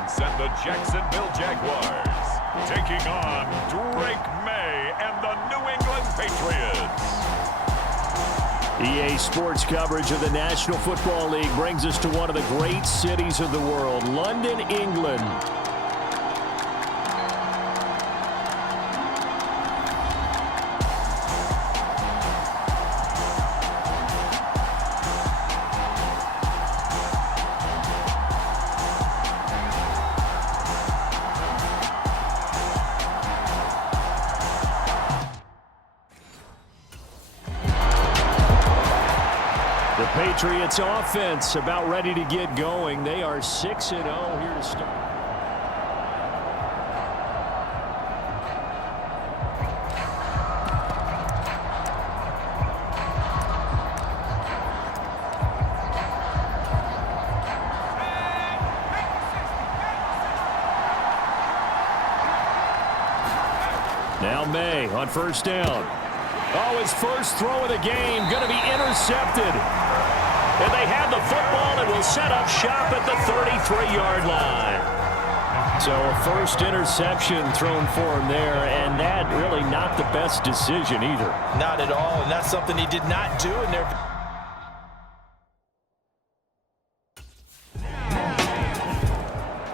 Giants and the Jacksonville Jaguars, taking on Drake May and the New England Patriots. EA Sports coverage of the National Football League brings us to one of the great cities of the world, London, England. The Patriots offense about ready to get going. They are 6-0 here to start. Now May on first down. Oh, his first throw of the game going to be intercepted. And they have the football and will set up shop at the 33-yard line. So a first interception thrown for him there, and that really not the best decision either. Not at all, and that's something he did not do in there.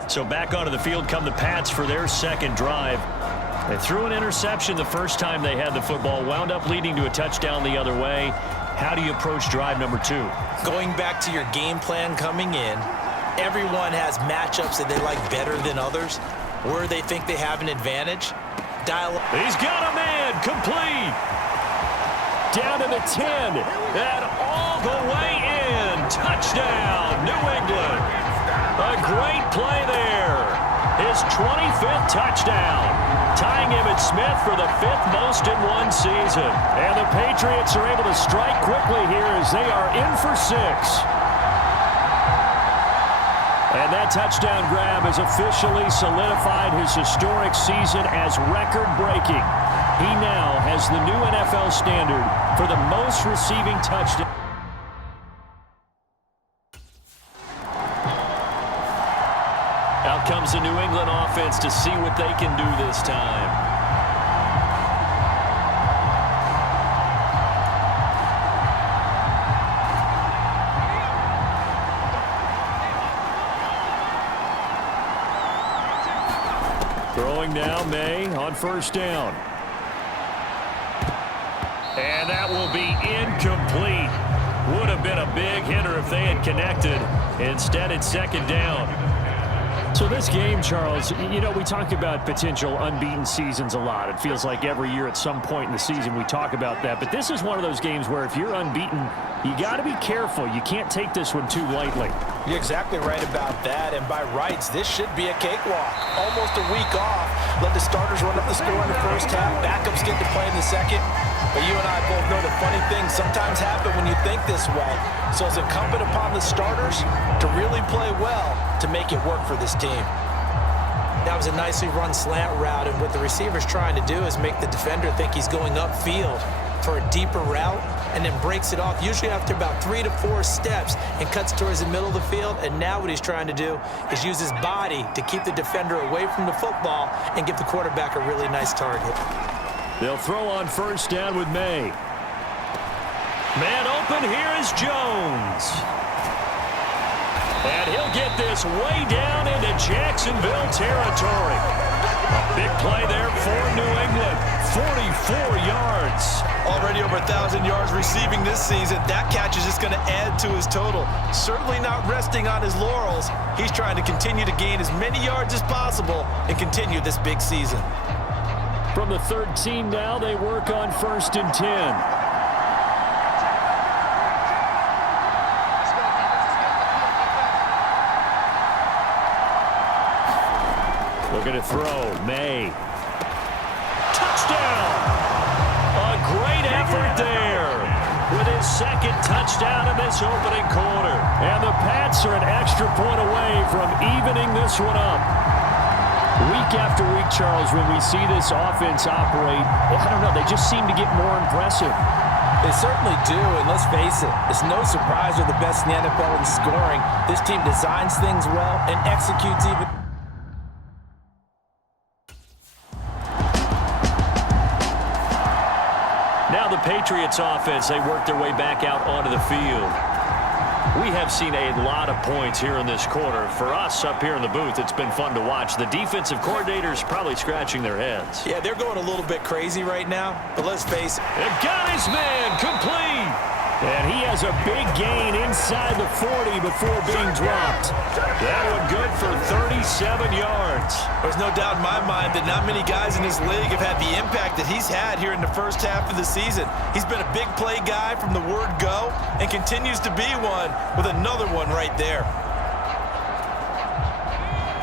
So back onto the field come the Pats for their second drive. They threw an interception the first time they had the football, wound up leading to a touchdown the other way. How do you approach drive number 2? Going back to your game plan coming in, everyone has matchups that they like better than others, where they think they have an advantage. Dial up. He's got a man, complete. Down to the 10, and all the way in. Touchdown, New England. A great play there. His 25th touchdown, tying Emmitt Smith for the 5th most in one season. And the Patriots are able to strike quickly here as they are in for 6. And that touchdown grab has officially solidified his historic season as record-breaking. He now has the new NFL standard for the most receiving touchdowns. Out comes the New England offense to see what they can do this time. Throwing now, May on first down. And that will be incomplete. Would have been a big hitter if they had connected. Instead, it's second down. So this game, Charles, you know, we talk about potential unbeaten seasons a lot. It feels like every year at some point in the season we talk about that. But this is one of those games where if you're unbeaten, you got to be careful. You can't take this one too lightly. You're exactly right about that. And by rights, this should be a cakewalk. Almost a week off. Let the starters run up the score in the first half. Backups get to play in the second. But you and I both know the funny things sometimes happen when you think this way. So it's incumbent upon the starters to really play well to make it work for this team. That was a nicely run slant route, and what the receiver's trying to do is make the defender think he's going upfield for a deeper route and then breaks it off, usually after about 3 to 4 steps, and cuts towards the middle of the field. And now what he's trying to do is use his body to keep the defender away from the football and give the quarterback a really nice target. They'll throw on first down with May. Man open, here is Jones. And he'll get this way down into Jacksonville territory. A big play there for New England. 44 yards. Already over 1,000 yards receiving this season. That catch is just going to add to his total. Certainly not resting on his laurels. He's trying to continue to gain as many yards as possible and continue this big season. From the 13 now, they work on first and 10. Looking to throw, May. Touchdown! A great effort there with his second touchdown in this opening quarter. And the Pats are an extra point away from evening this one up. Week after week, Charles, when we see this offense operate, I don't know, they just seem to get more impressive. They certainly do, and let's face it, it's no surprise they're the best in the NFL in scoring. This team designs things well and executes even. Now the Patriots offense, they work their way back out onto the field. We have seen a lot of points here in this quarter. For us up here in the booth, it's been fun to watch. The defensive coordinators probably scratching their heads. Yeah, they're going a little bit crazy right now, but let's face it. And got his man complete. And he has a big gain inside the 40 before being dropped. That one good for 37 yards. There's no doubt in my mind that not many guys in this league have had the impact that he's had here in the first half of the season. He's been a big play guy from the word go and continues to be one with another one right there.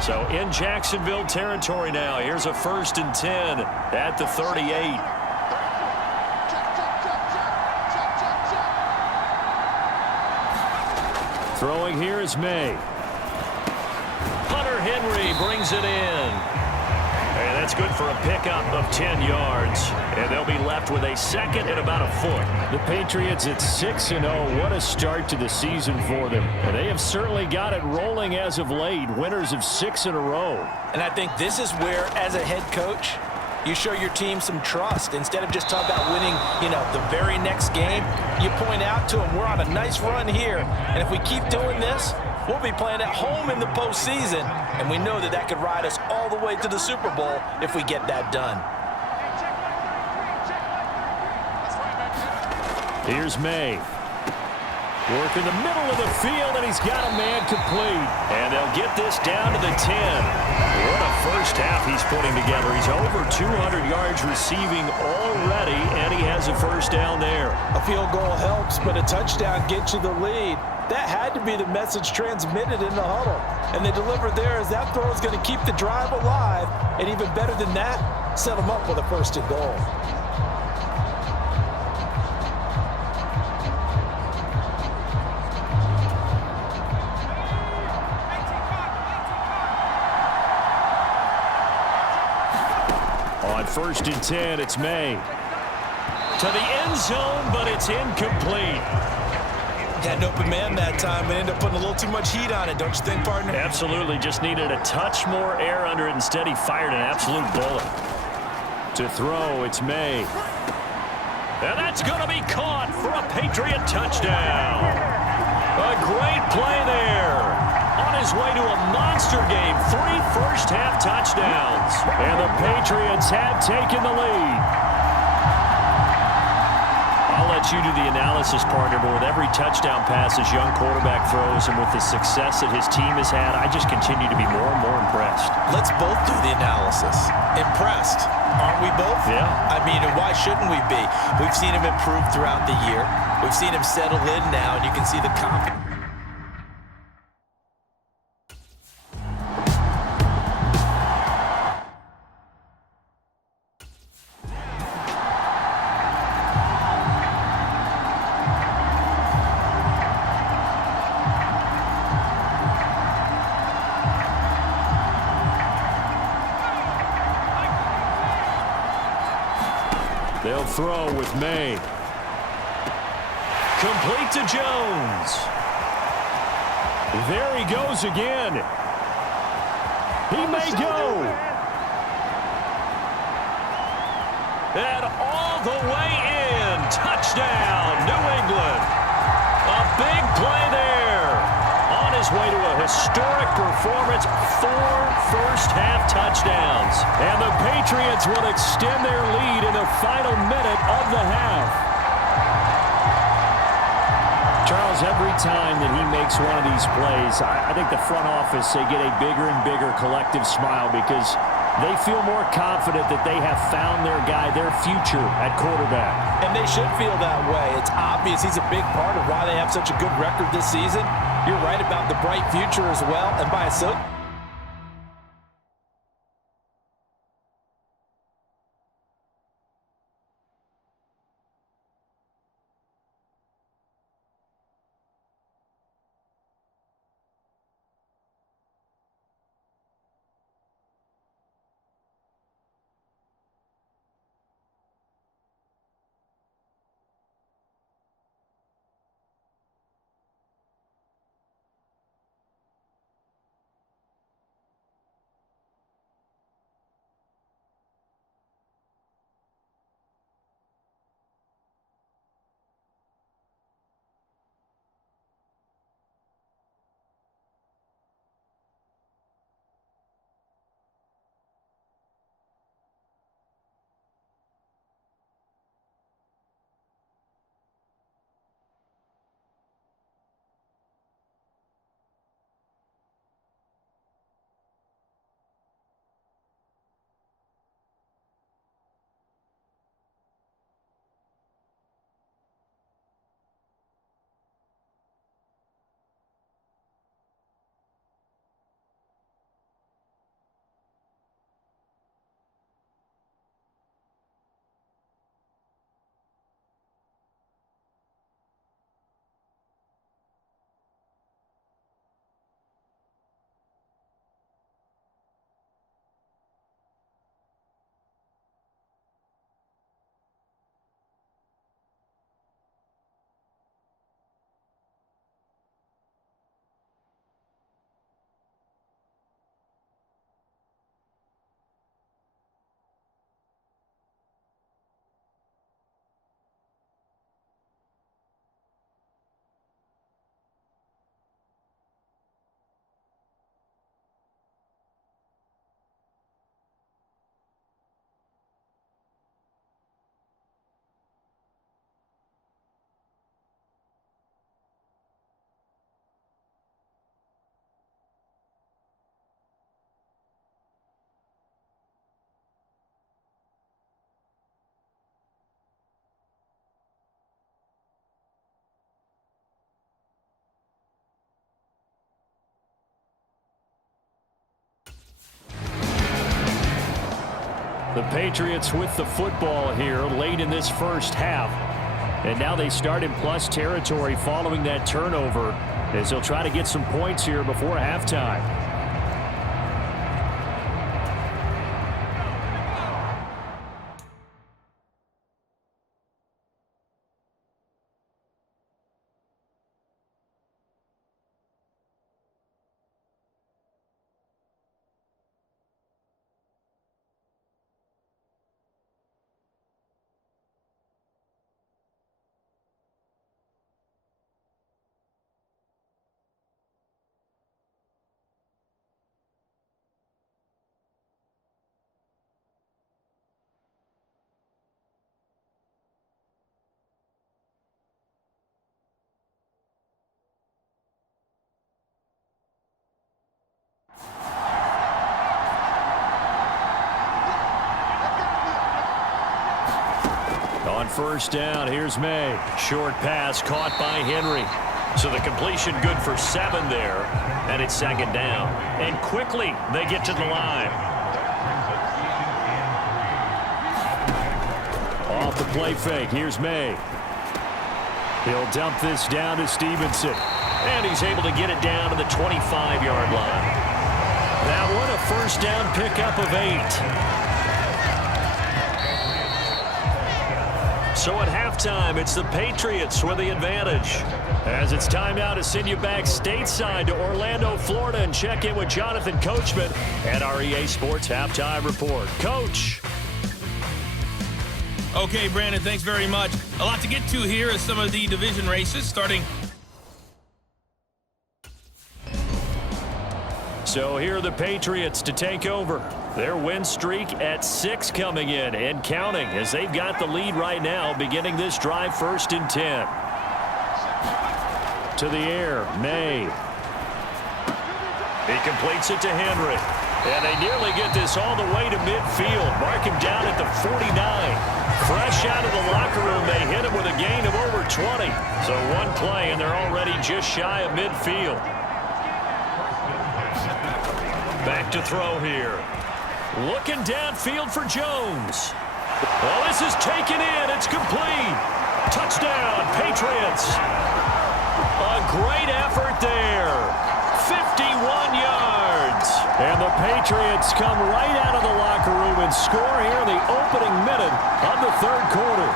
So in Jacksonville territory now. Here's a 1st and 10 at the 38. Throwing here is May. Hunter Henry brings it in. And that's good for a pickup of 10 yards. And they'll be left with a second and about a foot. The Patriots at 6-0. What a start to the season for them. And they have certainly got it rolling as of late. Winners of 6 in a row. And I think this is where, as a head coach, you show your team some trust. Instead of just talking about winning, the very next game, you point out to them, we're on a nice run here. And if we keep doing this, we'll be playing at home in the postseason. And we know that that could ride us all the way to the Super Bowl if we get that done. Here's May. Work in the middle of the field, and he's got a man complete. And they'll get this down to the 10. What a first half he's putting together. He's over 200 yards receiving already, and he has a first down there. A field goal helps, but a touchdown gets you the lead. That had to be the message transmitted in the huddle. And they delivered there as that throw is going to keep the drive alive. And even better than that, set them up with a 1st and goal. On 1st and 10, it's May. To the end zone, but it's incomplete. Had an open man that time, but ended up putting a little too much heat on it, don't you think, partner? Absolutely. Just needed a touch more air under it. Instead, he fired an absolute bullet. To throw, it's May. And that's going to be caught for a Patriot touchdown. A great play there. On his way to a monster game. 3 first-half touchdowns. And the Patriots have taken the lead. I'll let you do the analysis, partner, but with every touchdown pass this young quarterback throws and with the success that his team has had, I just continue to be more and more impressed. Let's both do the analysis. Impressed. Aren't we both? Yeah. I mean, and why shouldn't we be? We've seen him improve throughout the year. We've seen him settle in now, and you can see the confidence. They'll throw with May. Complete to Jones. There he goes again. He may go. And all the way in. Touchdown, New England. A big play there. On his way to a historic performance, 4 first-half touchdowns. And the Patriots will extend their lead in the final minute of the half. Charles, every time that he makes one of these plays, I think the front office, they get a bigger and bigger collective smile because they feel more confident that they have found their guy, their future at quarterback. And they should feel that way. It's obvious he's a big part of why they have such a good record this season. You're right about the bright future as well, and by a The Patriots with the football here late in this first half. And now they start in plus territory following that turnover as they'll try to get some points here before halftime. On first down, here's May. Short pass caught by Henry. So the completion good for 7 there. And it's second down. And quickly they get to the line. Off the play fake, here's May. He'll dump this down to Stevenson. And he's able to get it down to the 25-yard line. That one a first down pickup of 8. So at halftime, it's the Patriots with the advantage. As it's time now to send you back stateside to Orlando, Florida, and check in with Jonathan Coachman at our EA Sports Halftime Report. Coach. Okay, Brandon, thanks very much. A lot to get to here as some of the division races starting. So here are the Patriots to take over. Their win streak at 6 coming in and counting as they've got the lead right now beginning this drive 1st and 10. To the air, May. He completes it to Henry. And they nearly get this all the way to midfield. Mark him down at the 49. Fresh out of the locker room, they hit him with a gain of over 20. So one play and they're already just shy of midfield. Back to throw here. Looking downfield for Jones. Well, this is taken in. It's complete. Touchdown, Patriots. A great effort there. 51 yards. And the Patriots come right out of the locker room and score here in the opening minute of the 3rd quarter.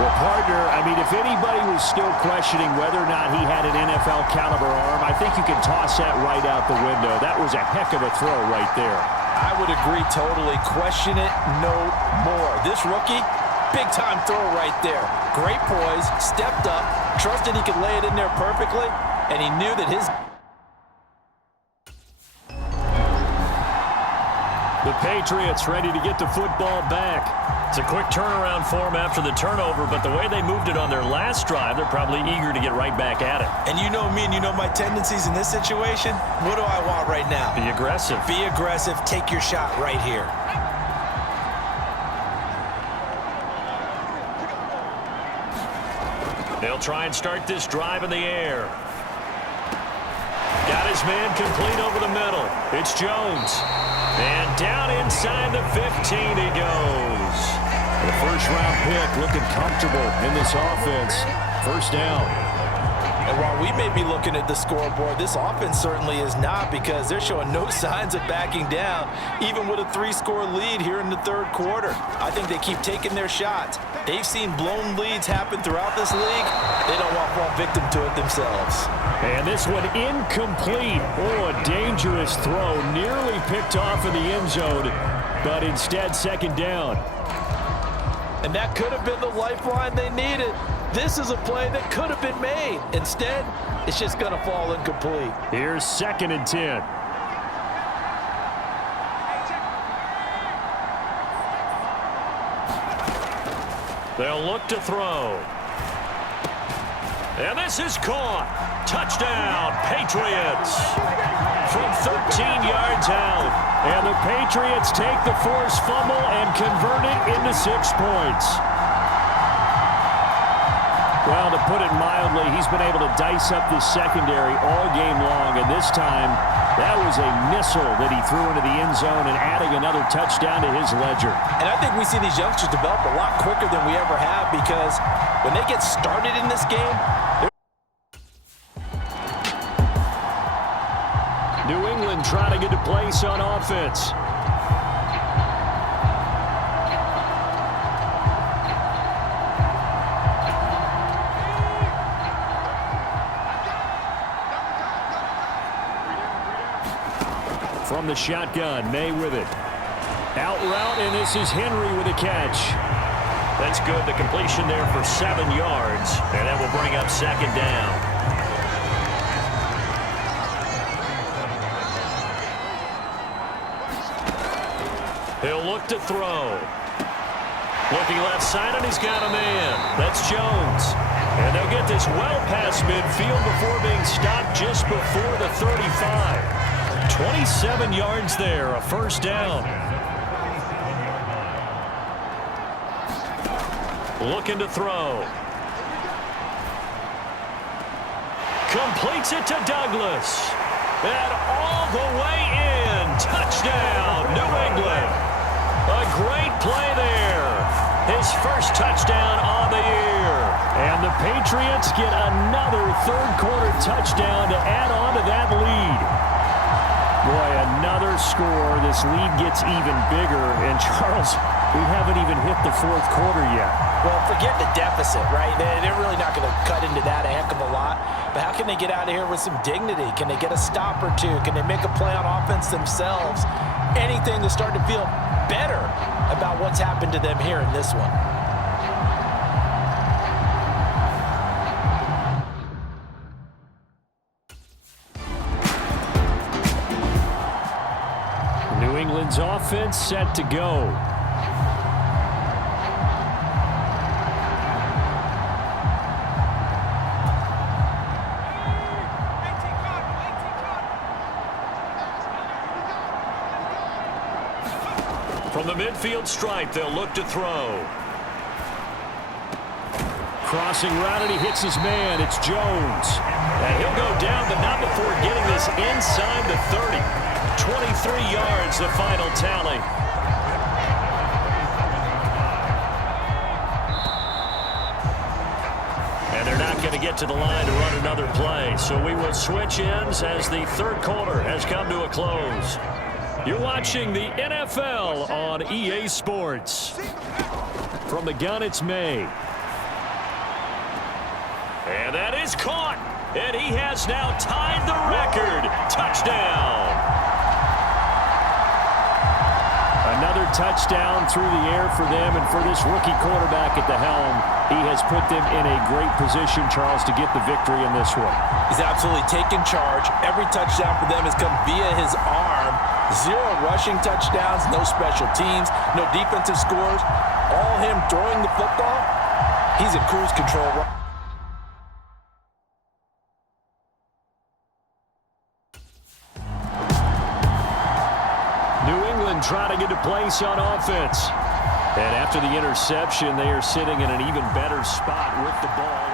Well, partner, I mean, if anybody was still questioning whether or not he had an NFL caliber arm, I think you can toss that right out the window. That was a heck of a throw right there. I would agree totally. Question it no more. This rookie, big-time throw right there. Great poise, stepped up, trusted he could lay it in there perfectly, and he knew that his... The Patriots ready to get the football back. It's a quick turnaround for them after the turnover, but the way they moved it on their last drive, they're probably eager to get right back at it. And you know me and you know my tendencies in this situation. What do I want right now? Be aggressive. Be aggressive. Take your shot right here. They'll try and start this drive in the air. Got his man complete over the middle. It's Jones. And down inside the 15 he goes. The first-round pick looking comfortable in this offense. First down. And while we may be looking at the scoreboard, this offense certainly is not, because they're showing no signs of backing down, even with a 3-score lead here in the 3rd quarter. I think they keep taking their shots. They've seen blown leads happen throughout this league. They don't want to fall victim to it themselves. And this one incomplete. Oh, a dangerous throw. Nearly picked off in the end zone, but instead second down. And that could have been the lifeline they needed. This is a play that could have been made. Instead, it's just going to fall incomplete. Here's 2nd and 10. They'll look to throw. And this is caught. Touchdown, Patriots. From 13 yards out. And the Patriots take the forced fumble and convert it into 6 points. Well, to put it mildly, he's been able to dice up this secondary all game long, and this time that was a missile that he threw into the end zone and adding another touchdown to his ledger. And I think we see these youngsters develop a lot quicker than we ever have, because when they get started in this game, New England trying to get a place on offense. From the shotgun, May with it. Out route, and this is Henry with a catch. That's good. The completion there for 7 yards, and that will bring up second down. He'll look to throw. Looking left side, and he's got a man. That's Jones. And they'll get this well past midfield before being stopped just before the 35. 27 yards there, a first down. Looking to throw. Completes it to Douglas. And all the way in. Touchdown, New England. A great play there. His first touchdown on the year. And the Patriots get another third-quarter touchdown to add on to that lead. Boy, another score. This lead gets even bigger. And, Charles, we haven't even hit the fourth quarter yet. well, forget the deficit, right? They're really not going to cut into that a heck of a lot. But how can they get out of here with some dignity? Can they get a stop or two? Can they make a play on offense themselves? Anything to start to feel better about what's happened to them here in this one. New England's offense set to go. From the midfield stripe, they'll look to throw. Crossing route, and he hits his man. It's Jones. And he'll go down, but not before getting this inside the 30. 23 yards, the final tally. And they're not going to get to the line to run another play. So we will switch ends as the third quarter has come to a close. You're watching the NFL on EA Sports. From the gun, it's May. And that is caught. And he has now tied the record. Touchdown. Another touchdown through the air for them, and for this rookie quarterback at the helm, he has put them in a great position, Charles, to get the victory in this one. He's absolutely taken charge. Every touchdown for them has come via his arm. 0 rushing touchdowns, no special teams, no defensive scores. All him throwing the football. He's in cruise control. New England trying to get a place on offense. And after the interception, they are sitting in an even better spot with the ball.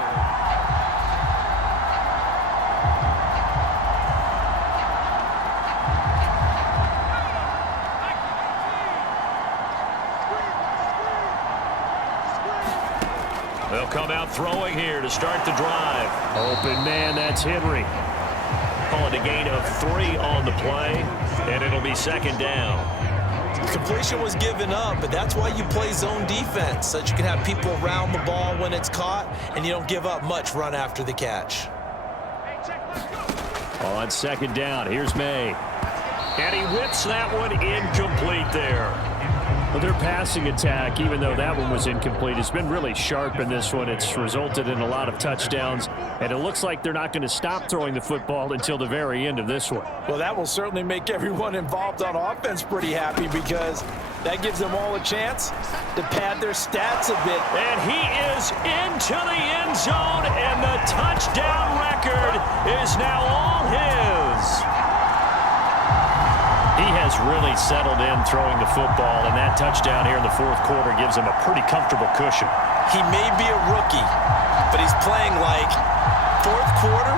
They'll come out throwing here to start the drive. Open man, that's Henry. Call it a gain of 3 on the play, and it'll be second down. Completion was given up, but that's why you play zone defense, so that you can have people around the ball when it's caught, and you don't give up much run after the catch. On second down, here's May. And he whips that one incomplete there. Well, their passing attack, even though that one was incomplete, has been really sharp in this one. It's resulted in a lot of touchdowns, and it looks like they're not going to stop throwing the football until the very end of this one. Well, that will certainly make everyone involved on offense pretty happy, because that gives them all a chance to pad their stats a bit. And he is into the end zone, and the touchdown record is now all his. He has really settled in throwing the football, and that touchdown here in the fourth quarter gives him a pretty comfortable cushion. He may be a rookie, but he's playing like fourth quarter,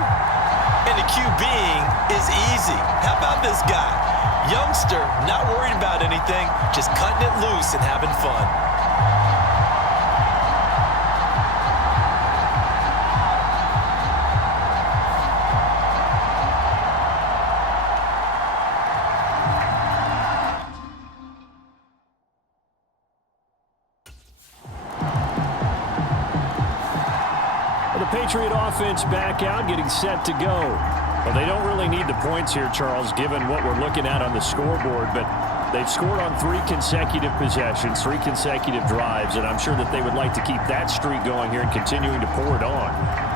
and the QBing is easy. How about this guy? Youngster, not worried about anything, just cutting it loose and having fun. Patriot offense back out, getting set to go. Well, they don't really need the points here, Charles, given what we're looking at on the scoreboard, but they've scored on 3 consecutive possessions, 3 consecutive drives, and I'm sure that they would like to keep that streak going here and continuing to pour it on.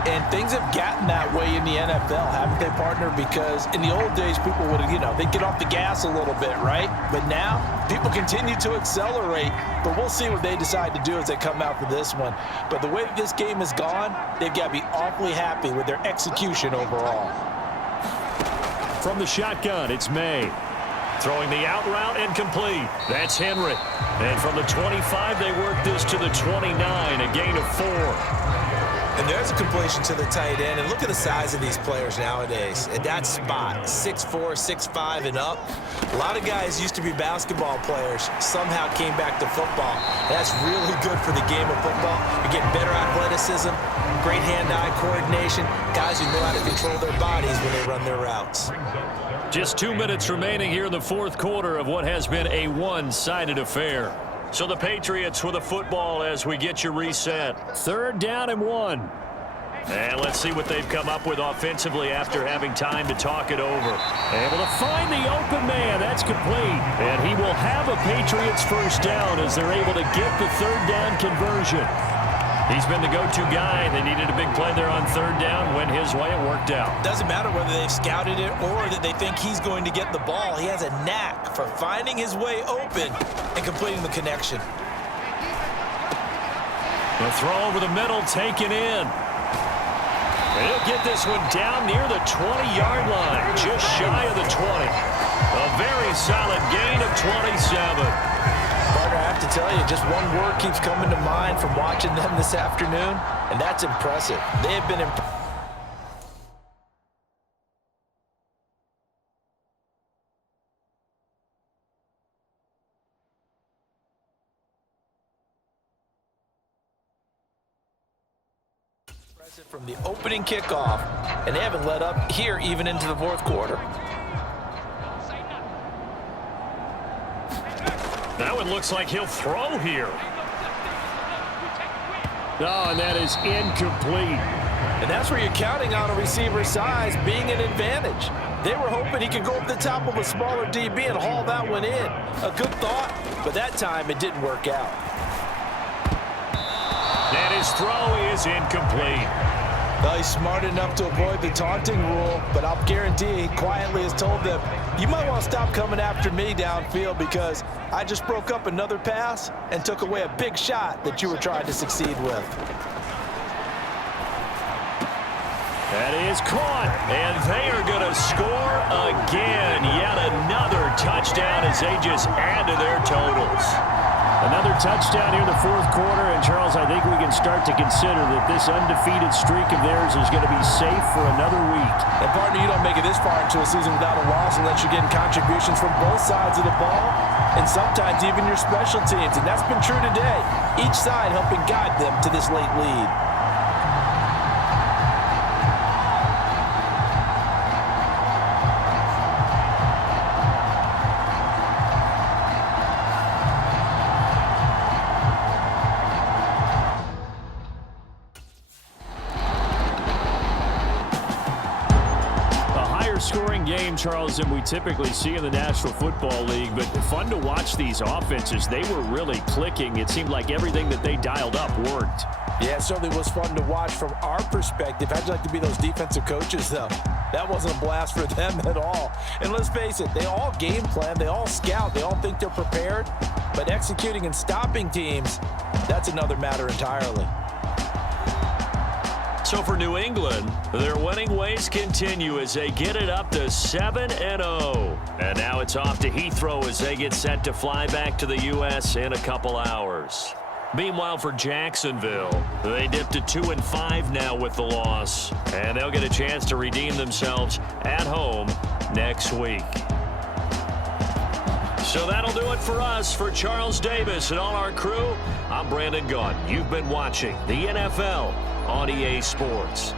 And things have gotten that way in the NFL, haven't they, partner? Because in the old days, people would, they'd get off the gas a little bit, right? But now, people continue to accelerate, but we'll see what they decide to do as they come out for this one. But the way this game has gone, they've got to be awfully happy with their execution overall. From the shotgun, it's May. Throwing the out route and complete. That's Henry. And from the 25, they work this to the 29, a gain of 4. And there's a completion to the tight end. And look at the size of these players nowadays. At that spot, 6'4", 6'5", and up. A lot of guys used to be basketball players, somehow came back to football. That's really good for the game of football. You're getting better athleticism, great hand-eye coordination, guys who know how to control their bodies when they run their routes. Just 2 minutes remaining here in the fourth quarter of what has been a one-sided affair. So the Patriots with a football as we get you reset. 3rd down and 1. And let's see what they've come up with offensively after having time to talk it over. Able to find the open man. That's complete. And he will have a Patriots first down as they're able to get the 3rd down conversion. He's been the go-to guy. They needed a big play there on 3rd down. Went his way. It worked out. Doesn't matter whether they've scouted it or that they think he's going to get the ball. He has a knack for finding his way open and completing the connection. The throw over the middle, taken in. And he'll get this one down near the 20-yard line, just shy of the 20. A very solid gain of 27. Partner, I have to tell you, just one word keeps coming to mind from watching them this afternoon, and that's impressive. They have been impressive from the opening kickoff, and they haven't let up here even into the fourth quarter. That one looks like he'll throw here. Oh, and that is incomplete. And that's where you're counting on a receiver's size being an advantage. They were hoping he could go up the top of a smaller DB and haul that one in. A good thought, but that time it didn't work out. And his throw is incomplete. Well, he's smart enough to avoid the taunting rule, but I'll guarantee he quietly has told them, you might want to stop coming after me downfield because I just broke up another pass and took away a big shot that you were trying to succeed with. That is caught, and they are going to score again. Yet another touchdown as they just add to their totals. Another touchdown here in the fourth quarter, and Charles, I think we can start to consider that this undefeated streak of theirs is going to be safe for another week. And partner, you don't make it this far into a season without a loss unless you're getting contributions from both sides of the ball, and sometimes even your special teams, and that's been true today. Each side helping guide them to this late lead. Scoring game, Charles, than we typically see in the National Football League, but fun to watch these offenses. They were really clicking. It seemed like everything that they dialed up worked. Yeah, it certainly was fun to watch from our perspective. How'd you like to be those defensive coaches, though? That wasn't a blast for them at all. And let's face it, they all game plan, they all scout, they all think they're prepared, but executing and stopping teams, that's another matter entirely. So for New England, their winning ways continue as they get it up to 7-0. And now it's off to Heathrow as they get set to fly back to the U.S. in a couple hours. Meanwhile, for Jacksonville, they dipped to 2-5 now with the loss. And they'll get a chance to redeem themselves at home next week. So that'll do it for us. For Charles Davis and all our crew, I'm Brandon Gaudin. You've been watching the NFL on EA Sports.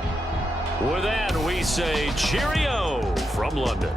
With that, we say cheerio from London.